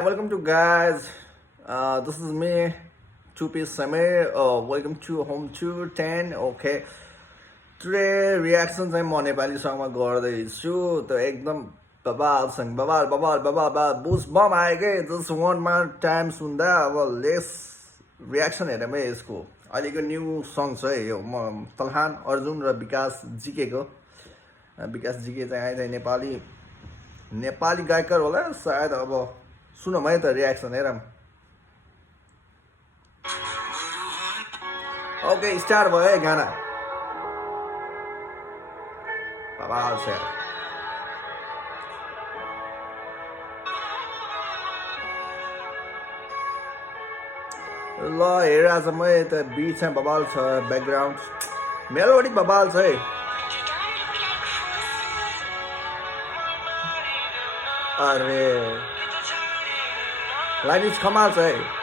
Welcome to guys. This is me, 2-piece Samir. Welcome to Home Tour 10. Okay. Today reaction चाहिँ म नेपाली सङ्गमा गर्दैछु त एकदम बबाल बुस बम आयो के जस्ट वानमा टाइम सुन्दा अब लेस रियाक्सन हेरेँ है यसको अहिलेको न्यू सङ छ है यो म तलहान अर्जुन र विकास जिकेको विकास जिके चाहिँ आइज नेपाली गायकर होला सायद अब सुनौँ है त रियाक्सन हेरौँ ओके स्टार्ट भयो है गाना बवाल छ ल हेर आज म यता बिट चाहिँ बवाल छ ब्याकग्राउन्ड मेलोडी बवाल छ है अरे लाइन कमाल छ है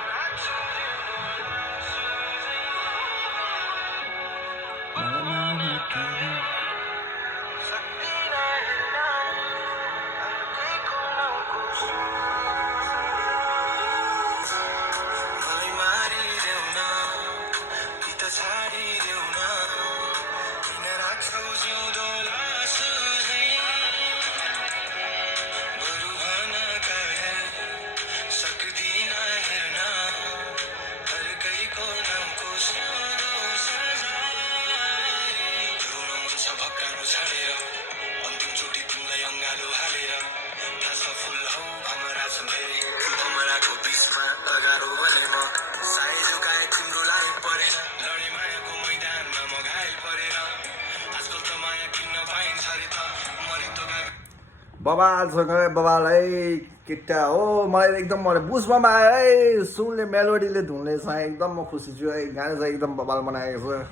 बवालसँग बवाल है केटा हो मलाई एकदम बुझमा आयो है सुनले मेलोडीले धुनले चाहिँ एकदम म खुसी छु है गाना चाहिँ एकदम बवाल बनाएको छ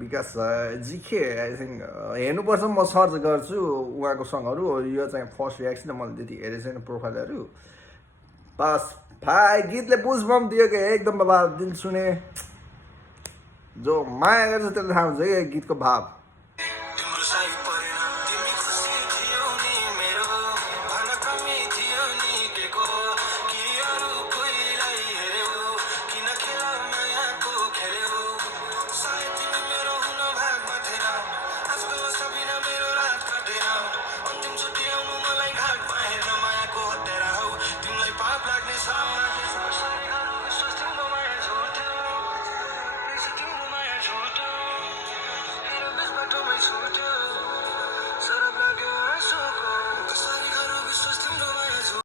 विकास जिखे आई थिङ्क हेर्नुपर्छ म सर्च गर्छु उहाँको सङहरू यो चाहिँ फर्स्ट रियाक्सन मैले त्यति हेरेको छैन प्रोफाइलहरू बस भाइ गीतले बुझबम दियो कि एकदम बवाल दिल सुने जो माया गर्छ त्यसले थाहा हुन्छ कि गीतको भाव